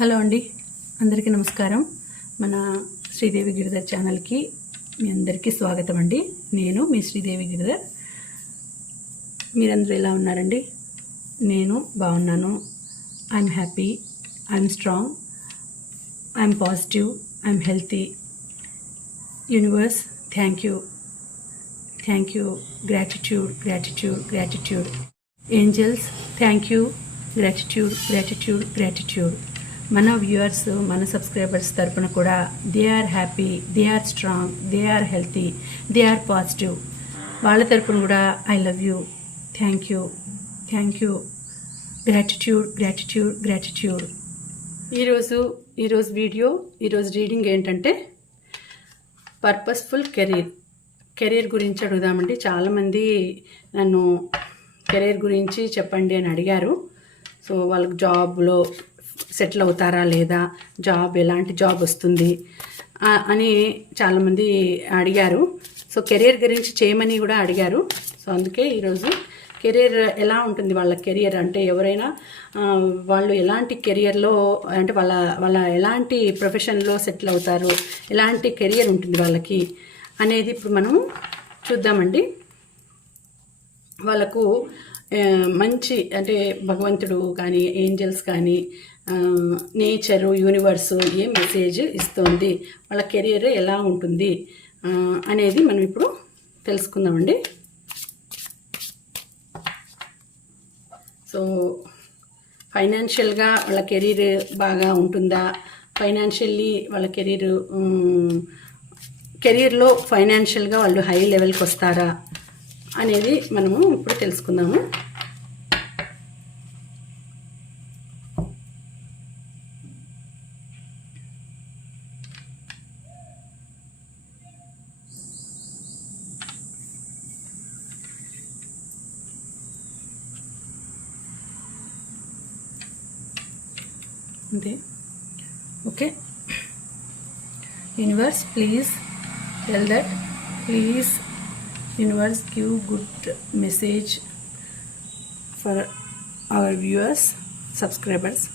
Hello అండి అందరికీ నమస్కారం మన శ్రీదేవి గిరిధర్ ఛానల్కి మీ అందరికీ స్వాగతం అండి నేను మీ శ్రీదేవి గిరిధర్ మీరందరూ ఎలా ఉన్నారండి నేను బాగున్నాను I'm happy I'm strong I'm positive I'm healthy universe thank you thank you gratitude gratitude gratitude angels thank you gratitude gratitude gratitude మన వ్యూవర్స్ మన సబ్స్క్రైబర్స్ తరపున కూడా they are happy they are strong they are healthy they are positive వాళ్ళ తరపున కూడా I love you thank you thank you gratitude gratitude gratitude ఈరోజు ఈరోజు video ఈరోజు రీడింగ్ ఏంటంటే పర్పస్ఫుల్ కెరీర్ కెరీర్ గురించి అడుగుదామండి చాలామంది నన్ను కెరీర్ గురించి చెప్పండి అని అడిగారు సో వాళ్ళకి జాబ్లో సెటిల్ అవుతారా లేదా జాబ్ ఎలాంటి జాబ్ వస్తుంది అని చాలామంది అడిగారు సో కెరీర్ గురించి చేయమని కూడా అడిగారు సో అందుకే ఈరోజు కెరీర్ ఎలా ఉంటుంది వాళ్ళ కెరియర్ అంటే ఎవరైనా వాళ్ళు ఎలాంటి కెరియర్లో అంటే వాళ్ళ వాళ్ళ ఎలాంటి ప్రొఫెషన్లో సెటిల్ అవుతారు ఎలాంటి కెరియర్ ఉంటుంది వాళ్ళకి అనేది ఇప్పుడు మనం చూద్దామండి వాళ్ళకు మంచి అంటే భగవంతుడు కానీ ఏంజల్స్ కానీ నేచరు యూనివర్సు ఏ మెసేజ్ ఇస్తుంది వాళ్ళ కెరీర్ ఎలా ఉంటుంది అనేది మనం ఇప్పుడు తెలుసుకుందామండి సో ఫైనాన్షియల్గా వాళ్ళ కెరీర్ బాగా ఉంటుందా ఫైనాన్షియల్లీ వాళ్ళ కెరీర్ కెరీర్లో ఫైనాన్షియల్గా వాళ్ళు హై లెవెల్కి వస్తారా అనేది మనము ఇప్పుడు తెలుసుకుందాము there. Okay, universe, please tell that, please universe, give good message for our viewers, subscribers.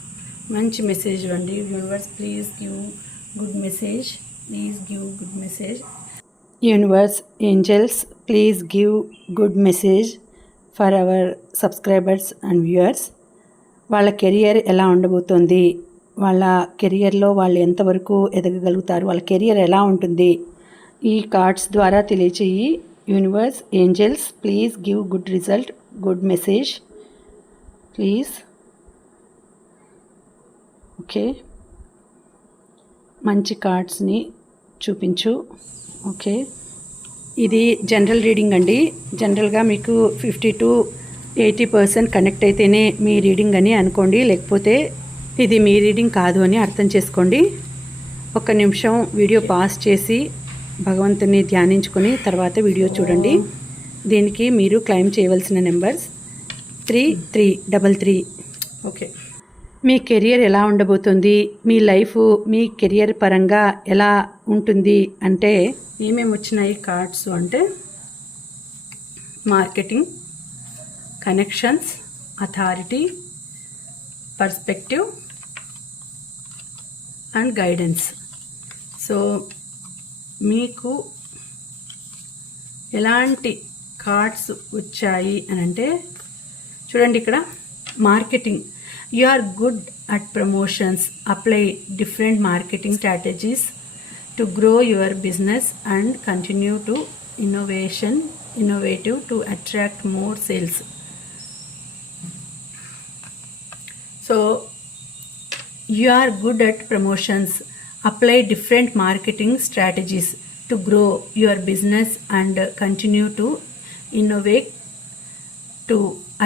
Manch message vandi, universe please give good message, please give good message. Universe, angels, please give good message for our subscribers and viewers. వాళ్ళ career ఎలా ఉండబోతోంది వాళ్ళ కెరియర్లో వాళ్ళు ఎంతవరకు ఎదగగలుగుతారు వాళ్ళ career ఎలా ఉంటుంది ఈ కార్డ్స్ ద్వారా తెలియచేయి universe angels please give good result good message please okay మంచి కార్డ్స్ని చూపించు ఓకే ఇది జనరల్ రీడింగ్ అండి జనరల్గా మీకు fifty to eighty percent connect అయితేనే మీ రీడింగ్ అని అనుకోండి లేకపోతే ఇది మీ రీడింగ్ కాదు అని అర్థం చేసుకోండి ఒక నిమిషం వీడియో పాస్ చేసి భగవంతుని ధ్యానించుకుని తర్వాత వీడియో చూడండి దీనికి మీరు క్లైమ్ చేయవలసిన numbers three three double three okay మీ కెరియర్ ఎలా ఉండబోతుంది మీ లైఫ్ మీ కెరియర్ పరంగా ఎలా ఉంటుంది అంటే ఏమేమి వచ్చినాయి కార్డ్స్ అంటే marketing connections authority perspective and guidance so మీకు ఎలాంటి కార్డ్స్ వచ్చాయి అని అంటే చూడండి ఇక్కడ marketing you are good at promotions apply different marketing strategies to grow your business and continue to innovation innovative to attract more sales So you are good at promotions. Apply different marketing strategies to grow your business and continue to innovate to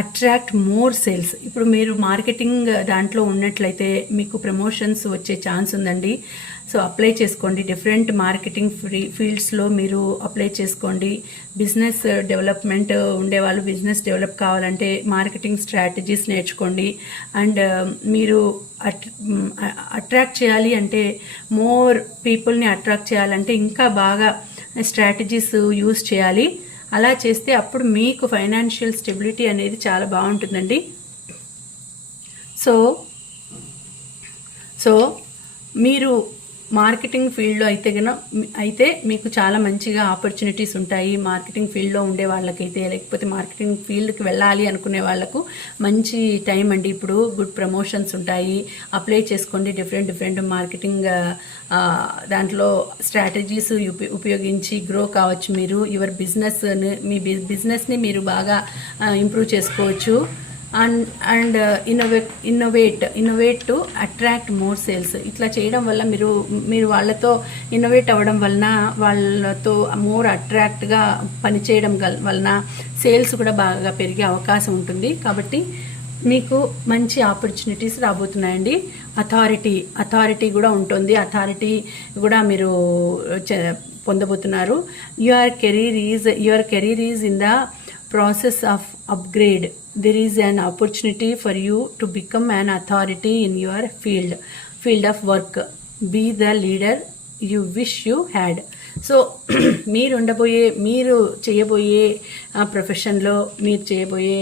attract more sales ఇప్పుడు మీరు marketing దాంట్లో ఉన్నట్లయితే మీకు promotions వచ్చే chance ఉందండి so apply చేసుకోండి different marketing free ఫీల్డ్స్లో మీరు అప్లై చేసుకోండి బిజినెస్ డెవలప్మెంట్ ఉండేవాళ్ళు బిజినెస్ డెవలప్ కావాలంటే మార్కెటింగ్ స్ట్రాటజీస్ నేర్చుకోండి అండ్ um, మీరు అట్రాక్ట్ um, చేయాలి అంటే మోర్ పీపుల్ని అట్రాక్ట్ చేయాలంటే ఇంకా బాగా స్ట్రాటజీస్ యూస్ చేయాలి అలా చేస్తే అప్పుడు మీకు ఫైనాన్షియల్ స్టెబిలిటీ అనేది చాలా బాగుంటుందండి సో సో మీరు మార్కెటింగ్ ఫీల్డ్లో అయితే గన అయితే మీకు చాలా మంచిగా ఆపర్చునిటీస్ ఉంటాయి మార్కెటింగ్ ఫీల్డ్లో ఉండే వాళ్ళకైతే లేకపోతే మార్కెటింగ్ ఫీల్డ్కి వెళ్ళాలి అనుకునే వాళ్ళకు మంచి టైం అండి ఇప్పుడు గుడ్ ప్రమోషన్స్ ఉంటాయి అప్లై చేసుకోండి డిఫరెంట్ డిఫరెంట్ మార్కెటింగ్ దాంట్లో స్ట్రాటజీస్ ఉపయోగించి గ్రో కావచ్చు మీరు యువర్ బిజినెస్ మీ బిజినెస్ని మీరు బాగా ఇంప్రూవ్ చేసుకోవచ్చు and and innovate innovate innovate to attract more sales ఇట్లా చేయడం వల్ల మీరు మీరు వాళ్ళతో ఇన్నోవేట్ అవ్వడం వలన వాళ్ళతో మోర్ అట్రాక్ట్గా పనిచేయడం వలన సేల్స్ కూడా బాగా పెరిగే అవకాశం ఉంటుంది కాబట్టి మీకు మంచి ఆపర్చునిటీస్ రాబోతున్నాయండి అథారిటీ అథారిటీ కూడా ఉంటుంది అథారిటీ కూడా మీరు uh, పొందబోతున్నారు your career is your career is in the process of upgrade there is an opportunity for you to become an authority in your field field of work be the leader you wish you had so మీరు ఉండబోయే మీరు చేయబోయే ప్రొఫెషన్లో మీరు చేయబోయే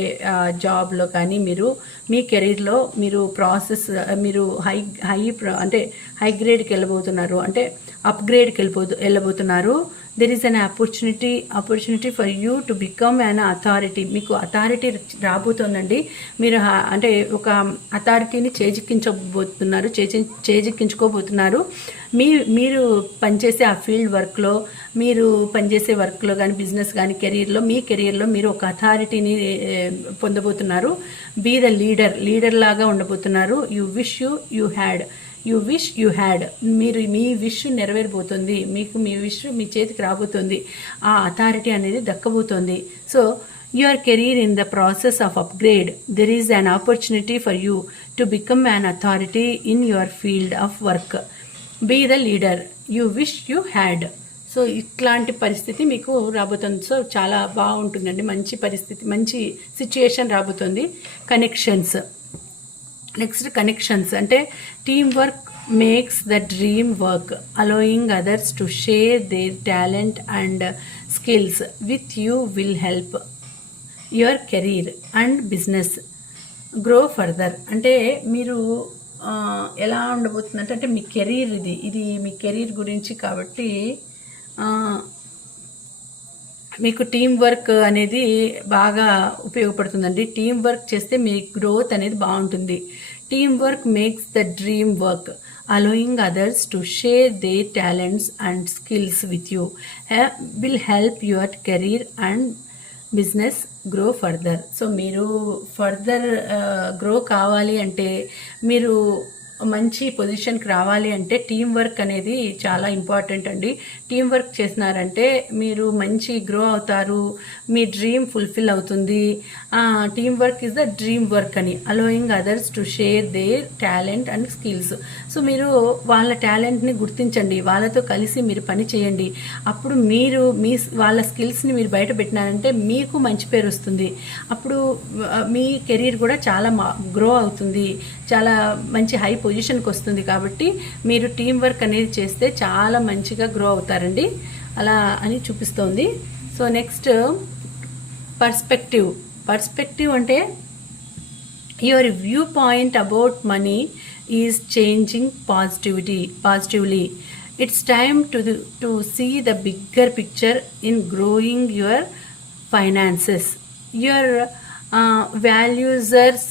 జాబ్లో కానీ మీరు మీ కెరీర్లో మీరు ప్రాసెస్ మీరు హై హై అంటే హై గ్రేడ్కి వెళ్ళబోతున్నారు అంటే అప్గ్రేడ్కి వెళ్ళిపో వెళ్ళబోతున్నారు there is an opportunity opportunity for you to become an authority మీకు అథారిటీ రాబోతోందండి మీరు అంటే ఒక అథారిటీని చేజిక్కించబోతున్నారు చేజి చేజిక్కించుకోబోతున్నారు మీ మీరు పనిచేసే ఆ ఫీల్డ్ వర్క్లో మీరు పనిచేసే వర్క్లో కానీ బిజినెస్ కానీ కెరీర్లో మీ కెరీర్లో మీరు ఒక అథారిటీని పొందబోతున్నారు బీ ద లీడర్ లీడర్ లాగా ఉండబోతున్నారు you wish you you had you wish you had మీరు మీ విష్ నెరవేరబోతుంది మీకు మీ విష్ మీ చేతికి రాబోతుంది ఆ అథారిటీ అనేది దక్కబోతుంది so your career in the process of upgrade there is an opportunity for you to become an authority in your field of work be the leader you wish you had so ఇట్లాంటి పరిస్థితి మీకు రాబోతుంది so చాలా బాగుంటుందండి మంచి పరిస్థితి మంచి situation రాబోతుంది కనెక్షన్స్ నెక్స్ట్ కనెక్షన్స్ అంటే team work makes the dream work allowing others to share their talent and skills with you will help your career and business grow further అంటే మీరు ఎలా ఉండబోతుందంటే అంటే మీ కెరీర్ ఇది ఇది మీ కెరీర్ గురించి కాబట్టి మీకు టీం వర్క్ అనేది బాగా ఉపయోగపడుతుందండి టీం వర్క్ చేస్తే మీ గ్రోత్ అనేది బాగుంటుంది team work makes the dream work allowing others to share they talents and skills with you will help your career and business grow further so మీరు ఫర్దర్ గ్రో eh, కావాలి అంటే మీరు మంచి పొజిషన్కి రావాలి అంటే టీం వర్క్ అనేది చాలా ఇంపార్టెంట్ అండి టీం వర్క్ చేసినారంటే మీరు మంచి గ్రో అవుతారు మీ డ్రీమ్ ఫుల్ఫిల్ అవుతుంది team work is the dream work అని allowing others to share their talent and skills so మీరు వాళ్ళ టాలెంట్ని గుర్తించండి వాళ్ళతో కలిసి మీరు పని చేయండి అప్పుడు మీరు మీ వాళ్ళ స్కిల్స్ని మీరు బయట పెట్టినారంటే మీకు మంచి పేరు వస్తుంది అప్పుడు మీ కెరీర్ కూడా చాలా గ్రో అవుతుంది చాలా మంచి హై పొజిషన్కి వస్తుంది కాబట్టి మీరు టీం వర్క్ అనేది చేస్తే చాలా మంచిగా గ్రో అవుతారండి అలా అని చూపిస్తోంది సో నెక్స్ట్ పర్స్పెక్టివ్ పర్స్పెక్టివ్ అంటే your view point about money is changing positivity positively it's time to to see the bigger picture in growing your finances your values are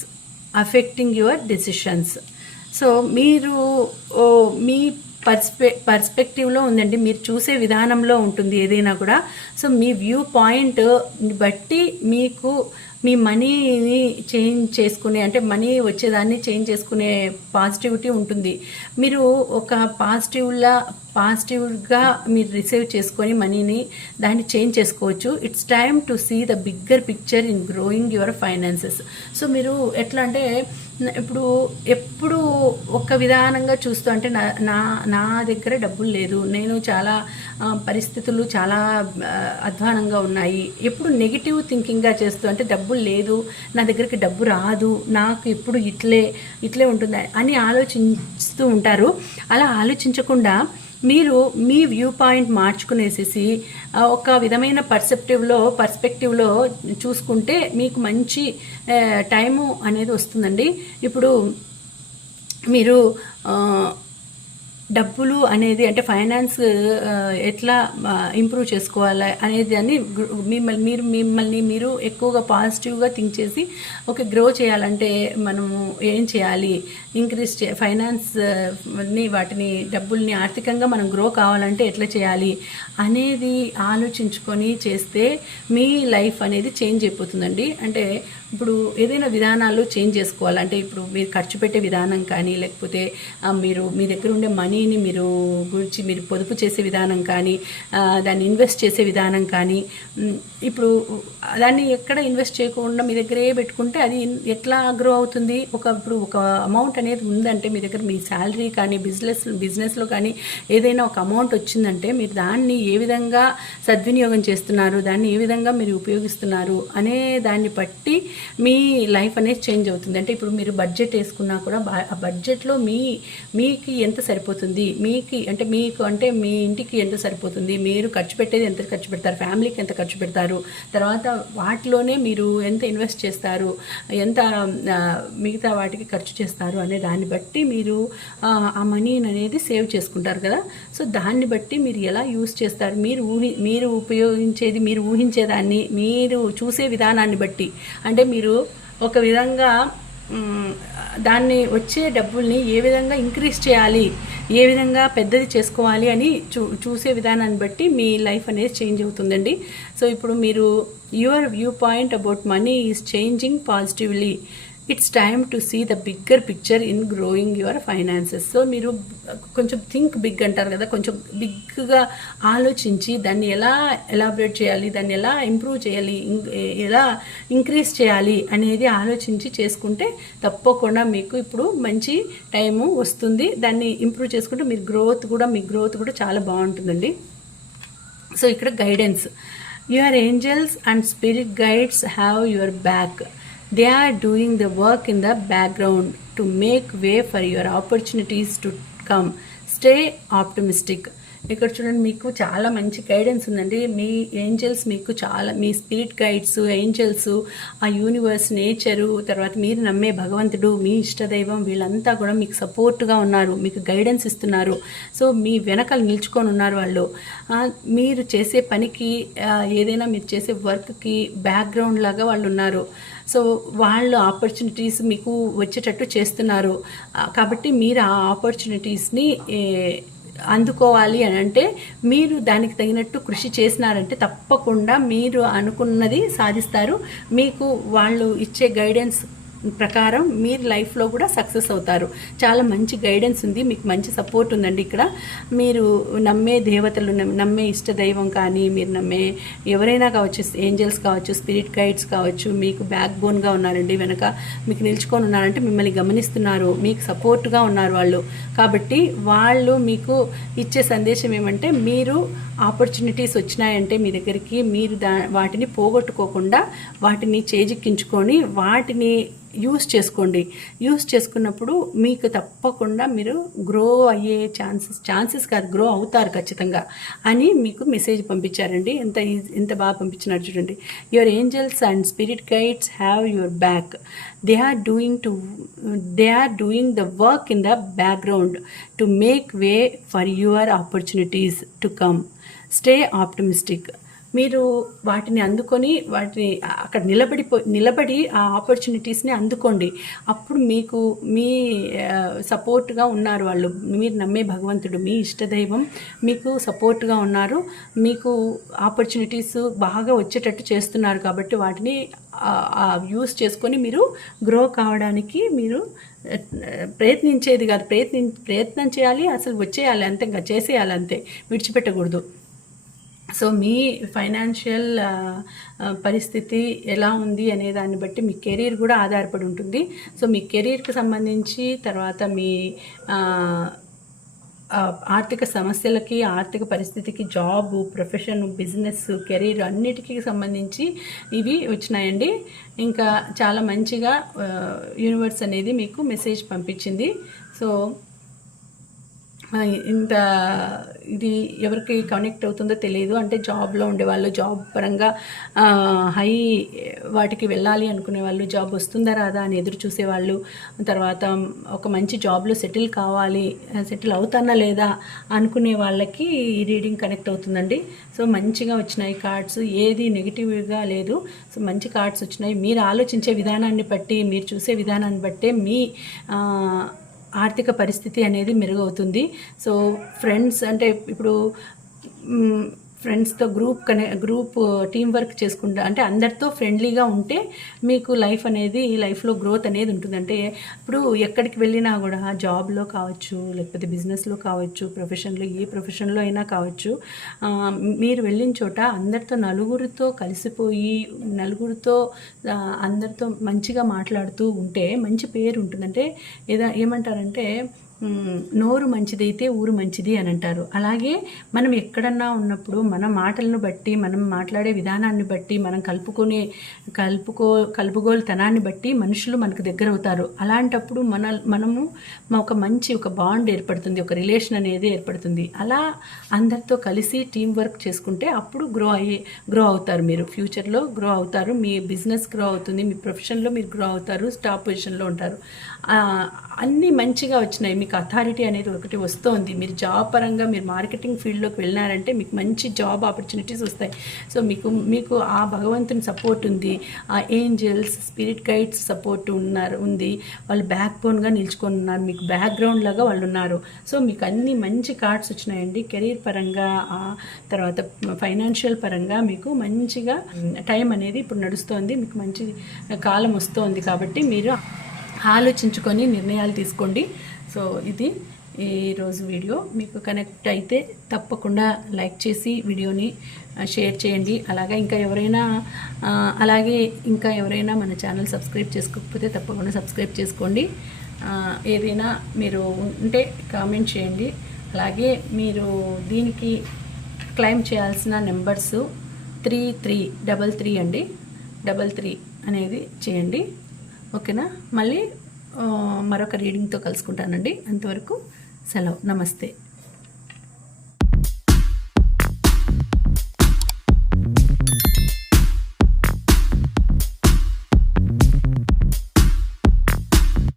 affecting your decisions so మీరు మీ పర్స్పె పర్స్పెక్టివ్లో ఉందండి మీరు చూసే విధానంలో ఉంటుంది ఏదైనా కూడా సో మీ వ్యూ పాయింట్ బట్టి మీకు మీ మనీని చేంజ్ చేసుకునే అంటే మనీ వచ్చేదాన్ని చేంజ్ చేసుకునే పాజిటివిటీ ఉంటుంది మీరు ఒక పాజిటివ్లా పాజిటివ్గా మీరు రిసీవ్ చేసుకొని మనీని దాన్ని చేంజ్ చేసుకోవచ్చు it's time to see the bigger picture in growing your finances so మీరు ఎట్లా అంటే ఇప్పుడు ఎప్పుడు ఒక విధానంగా చూస్తూ అంటే నా నా నా దగ్గర డబ్బులు లేదు నేను చాలా పరిస్థితులు చాలా అధ్వానంగా ఉన్నాయి ఎప్పుడు నెగిటివ్ థింకింగ్గా చేస్తూ అంటే డబ్బులు లేదు నా దగ్గరికి డబ్బు రాదు నాకు ఇప్పుడు ఇట్లే ఇట్లే ఉంటుంది అని ఆలోచిస్తూ ఉంటారు అలా ఆలోచించకుండా మీరు మీ వ్యూ పాయింట్ మార్చుకునేసేసి ఒక విధమైన పర్సెప్టివ్లో పర్స్పెక్టివ్లో చూసుకుంటే మీకు మంచి టైము అనేది వస్తుందండి ఇప్పుడు మీరు డబ్బులు అనేది అంటే ఫైనాన్స్ ఎట్లా ఇంప్రూవ్ చేసుకోవాలి అనేది అని మిమ్మల్ని మీరు మిమ్మల్ని మీరు ఎక్కువగా పాజిటివ్గా థింక్ చేసి ఓకే గ్రో చేయాలంటే మనము ఏం చేయాలి ఇంక్రీజ్ చే ఫైనాన్స్ని వాటిని డబ్బుల్ని ఆర్థికంగా మనం గ్రో కావాలంటే ఎట్లా చేయాలి అనేది ఆలోచించుకొని చేస్తే మీ లైఫ్ అనేది చేంజ్ అయిపోతుందండి అంటే ఇప్పుడు ఏదైనా విధానాలు చేంజ్ చేసుకోవాలంటే ఇప్పుడు మీరు ఖర్చు పెట్టే విధానం కానీ లేకపోతే మీరు మీ దగ్గర ఉండే మనీని మీరు గురించి మీరు పొదుపు చేసే విధానం కానీ దాన్ని ఇన్వెస్ట్ చేసే విధానం కానీ ఇప్పుడు దాన్ని ఎక్కడ ఇన్వెస్ట్ చేయకుండా మీ దగ్గరే పెట్టుకుంటే అది ఎట్లా గ్రో అవుతుంది ఒక ఇప్పుడు ఒక అమౌంట్ అనేది ఉందంటే మీ దగ్గర మీ శాలరీ కానీ బిజినెస్ బిజినెస్లో కానీ ఏదైనా ఒక అమౌంట్ వచ్చిందంటే మీరు దాన్ని ఏ విధంగా సద్వినియోగం చేస్తున్నారు దాన్ని ఏ విధంగా మీరు ఉపయోగిస్తున్నారు అనే దాన్ని బట్టి మీ లైఫ్ అనేది చేంజ్ అవుతుంది అంటే ఇప్పుడు మీరు బడ్జెట్ వేసుకున్నా కూడా ఆ బడ్జెట్లో మీ మీకు ఎంత సరిపోతుంది మీకు అంటే మీకు అంటే మీ ఇంటికి ఎంత సరిపోతుంది మీరు ఖర్చు పెట్టేది ఎంత ఖర్చు పెడతారు ఫ్యామిలీకి ఎంత ఖర్చు పెడతారు తర్వాత వాటిలోనే మీరు ఎంత ఇన్వెస్ట్ చేస్తారు ఎంత మిగతా వాటికి ఖర్చు చేస్తారు అనే దాన్ని బట్టి మీరు ఆ మనీని అనేది సేవ్ చేసుకుంటారు కదా సో దాన్ని బట్టి మీరు ఎలా యూస్ చేస్తారు మీరు ఊహి మీరు ఉపయోగించేది మీరు ఊహించేదాన్ని మీరు చూసే విధానాన్ని బట్టి అంటే మీరు ఒక విధంగా దాన్ని వచ్చే డబ్బుల్ని ఏ విధంగా ఇంక్రీజ్ చేయాలి ఏ విధంగా పెద్దది చేసుకోవాలి అని చూ చూసే విధానాన్ని బట్టి మీ లైఫ్ అనేది చేంజ్ అవుతుందండి సో ఇప్పుడు మీరు your view point about money is changing positively it's time to see the bigger picture in growing your finances so మీరు కొంచెం థింక్ బిగ్ అంటారు కదా కొంచెం బిగ్గా ఆలోచించి దాన్ని ఎలా ఎలాబరేట్ చేయాలి దాన్ని ఎలా ఇంప్రూవ్ చేయాలి ఎలా ఇంక్రీజ్ చేయాలి అనేది ఆలోచించి చేసుకుంటే తప్పకుండా మీకు ఇప్పుడు మంచి టైము వస్తుంది దాన్ని ఇంప్రూవ్ చేసుకుంటే మీరు గ్రోత్ కూడా మీ గ్రోత్ కూడా చాలా బాగుంటుందండి సో ఇక్కడ guidance your angels and spirit guides have your back They are doing the work in the background to make way for your opportunities to come. Stay optimistic. ఇక్కడ చూడండి మీకు చాలా మంచి గైడెన్స్ ఉందండి మీ ఏంజల్స్ మీకు చాలా మీ స్పిరిట్ గైడ్స్ ఏంజల్స్ ఆ యూనివర్స్ నేచరు తర్వాత మీరు నమ్మే భగవంతుడు మీ ఇష్టదైవం వీళ్ళంతా కూడా మీకు సపోర్ట్గా ఉన్నారు మీకు గైడెన్స్ ఇస్తున్నారు సో మీ వెనకాల నిల్చుకొని ఉన్నారు వాళ్ళు మీరు చేసే పనికి ఏదైనా మీరు చేసే వర్క్కి బ్యాక్గ్రౌండ్ లాగా వాళ్ళు ఉన్నారు సో వాళ్ళు ఆపర్చునిటీస్ మీకు వచ్చేటట్టు చేస్తున్నారు కాబట్టి మీరు ఆ ఆపర్చునిటీస్ని అందుకోవాలి అని అంటే మీరు దానికి తగినట్టు కృషి చేసినారంటే తప్పకుండా మీరు అనుకున్నది సాధిస్తారు మీకు వాళ్ళు ఇచ్చే గైడెన్స్ ప్రకారం మీరు లైఫ్లో కూడా సక్సెస్ అవుతారు చాలా మంచి గైడెన్స్ ఉంది మీకు మంచి సపోర్ట్ ఉందండి ఇక్కడ మీరు నమ్మే దేవతలు నమ్మే ఇష్ట దైవం కానీ మీరు నమ్మే ఎవరైనా కావచ్చు ఏంజల్స్ కావచ్చు స్పిరిట్ గైడ్స్ కావచ్చు మీకు బ్యాక్ బోన్గా ఉన్నారండి వెనక మీకు నిల్చుకొని ఉన్నారంటే మిమ్మల్ని గమనిస్తున్నారు మీకు సపోర్ట్గా ఉన్నారు వాళ్ళు కాబట్టి వాళ్ళు మీకు ఇచ్చే సందేశం ఏమంటే మీరు ఆపర్చునిటీస్ వచ్చినాయంటే మీ దగ్గరికి మీరు దా వాటిని పోగొట్టుకోకుండా వాటిని చేజిక్కించుకొని వాటిని యూస్ చేసుకోండి యూస్ చేసుకున్నప్పుడు మీకు తప్పకుండా మీరు గ్రో అయ్యే ఛాన్సెస్ ఛాన్సెస్ కాదు గ్రో అవుతారు ఖచ్చితంగా అని మీకు మెసేజ్ పంపించారండి ఎంత ఎంత బాగా పంపించినారు చూడండి your angels and spirit guides have your back they are doing to they are doing the work in the background to make way for your opportunities to come stay optimistic మీరు వాటిని అందుకొని వాటిని అక్కడ నిలబడి నిలబడి ఆ ఆపర్చునిటీస్ని అందుకోండి అప్పుడు మీకు మీ సపోర్ట్గా ఉన్నారు వాళ్ళు మీరు నమ్మే భగవంతుడు మీ ఇష్టదైవం మీకు సపోర్ట్గా ఉన్నారు మీకు ఆపర్చునిటీస్ బాగా వచ్చేటట్టు చేస్తున్నారు కాబట్టి వాటిని యూస్ చేసుకొని మీరు గ్రో కావడానికి మీరు ప్రయత్నించేది కాదు ప్రయత్ని ప్రయత్నం చేయాలి అసలు వచ్చేయాలి అంతే ఇంకా చేసేయాలి అంతే విడిచిపెట్టకూడదు సో మీ ఫైనాన్షియల్ పరిస్థితి ఎలా ఉంది అనే దాన్ని బట్టి మీ కెరీర్ కూడా ఆధారపడి ఉంటుంది సో మీ కెరీర్కి సంబంధించి తర్వాత మీ ఆర్థిక సమస్యలకి ఆర్థిక పరిస్థితికి జాబ్ ప్రొఫెషన్ బిజినెస్ కెరీర్ అన్నిటికీ సంబంధించి ఇవి వచ్చినాయండి ఇంకా చాలా మంచిగా యూనివర్స్ అనేది మీకు మెసేజ్ పంపించింది సో ఇంత ఇది ఎవరికి కనెక్ట్ అవుతుందో తెలియదు అంటే జాబ్లో ఉండేవాళ్ళు జాబ్ పరంగా హై వాటికి వెళ్ళాలి అనుకునే వాళ్ళు జాబ్ వస్తుందా రాదా అని ఎదురు చూసేవాళ్ళు తర్వాత ఒక మంచి జాబ్లో సెటిల్ కావాలి సెటిల్ అవుతానా లేదా అనుకునే వాళ్ళకి ఈ రీడింగ్ కనెక్ట్ అవుతుందండి సో మంచిగా వచ్చినాయి కార్డ్స్ ఏది నెగిటివ్గా లేదు సో మంచి కార్డ్స్ వచ్చినాయి మీరు ఆలోచించే విధానాన్ని బట్టి మీరు చూసే విధానాన్ని బట్టే మీ ఆర్థిక పరిస్థితి అనేది మెరుగవుతుంది సో ఫ్రెండ్స్ అంటే ఇప్పుడు ఫ్రెండ్స్తో గ్రూప్ కనే గ్రూప్ టీం వర్క్ చేసుకుంటా అంటే అందరితో ఫ్రెండ్లీగా ఉంటే మీకు లైఫ్ అనేది లైఫ్లో గ్రోత్ అనేది ఉంటుంది అంటే ఇప్పుడు ఎక్కడికి వెళ్ళినా కూడా జాబ్లో కావచ్చు లేకపోతే బిజినెస్లో కావచ్చు ప్రొఫెషన్లో ఏ ప్రొఫెషన్లో అయినా కావచ్చు మీరు వెళ్ళిన చోట అందరితో నలుగురితో కలిసిపోయి నలుగురితో అందరితో మంచిగా మాట్లాడుతూ ఉంటే మంచి పేరు ఉంటుందంటే ఏదో ఏమంటారంటే నోరు మంచిదైతే ఊరు మంచిది అని అంటారు అలాగే మనం ఎక్కడన్నా ఉన్నప్పుడు మన మాటలను బట్టి మనం మాట్లాడే విధానాన్ని బట్టి మనం కలుపుకునే కలుపుకో కలుపుగోలుతనాన్ని బట్టి మనుషులు మనకు దగ్గర అవుతారు అలాంటప్పుడు మన మనము ఒక మంచి ఒక బాండ్ ఏర్పడుతుంది ఒక రిలేషన్ అనేది ఏర్పడుతుంది అలా అందరితో కలిసి టీం వర్క్ చేసుకుంటే అప్పుడు గ్రో అయ్యే గ్రో అవుతారు మీరు ఫ్యూచర్లో గ్రో అవుతారు మీ బిజినెస్ గ్రో అవుతుంది మీ ప్రొఫెషన్లో మీరు గ్రో అవుతారు స్టాప్ పొజిషన్లో ఉంటారు అన్నీ మంచిగా వచ్చినాయి మీకు అథారిటీ అనేది ఒకటి వస్తుంది మీరు జాబ్ పరంగా మీరు మార్కెటింగ్ ఫీల్డ్లోకి వెళ్ళినారంటే మీకు మంచి జాబ్ ఆపర్చునిటీస్ వస్తాయి సో మీకు మీకు ఆ భగవంతుని సపోర్ట్ ఉంది ఆ ఏంజల్స్ స్పిరిట్ గైడ్స్ సపోర్ట్ ఉన్నారు ఉంది వాళ్ళు బ్యాక్ బోన్గా నిల్చుకొని ఉన్నారు మీకు బ్యాక్గ్రౌండ్ లాగా వాళ్ళు ఉన్నారు సో మీకు అన్ని మంచి కార్డ్స్ వచ్చినాయండి కెరీర్ పరంగా ఆ తర్వాత ఫైనాన్షియల్ పరంగా మీకు మంచిగా టైం అనేది ఇప్పుడు నడుస్తోంది మీకు మంచి కాలం వస్తోంది కాబట్టి మీరు ఆలోచించుకొని నిర్ణయాలు తీసుకోండి సో ఇది ఈరోజు వీడియో మీకు కనెక్ట్ అయితే తప్పకుండా లైక్ చేసి వీడియోని షేర్ చేయండి అలాగే ఇంకా ఎవరైనా అలాగే ఇంకా ఎవరైనా మన ఛానల్ సబ్స్క్రైబ్ చేసుకోకపోతే తప్పకుండా సబ్స్క్రైబ్ చేసుకోండి ఏదైనా మీరు ఉంటే కామెంట్ చేయండి అలాగే మీరు దీనికి క్లైమ్ చేయాల్సిన numbers three three double three అండి డబల్ త్రీ అనేది చేయండి ఓకేనా మళ్ళీ మరొక రీడింగ్తో కలుసుకుంటానండి అంతవరకు సెలవు నమస్తే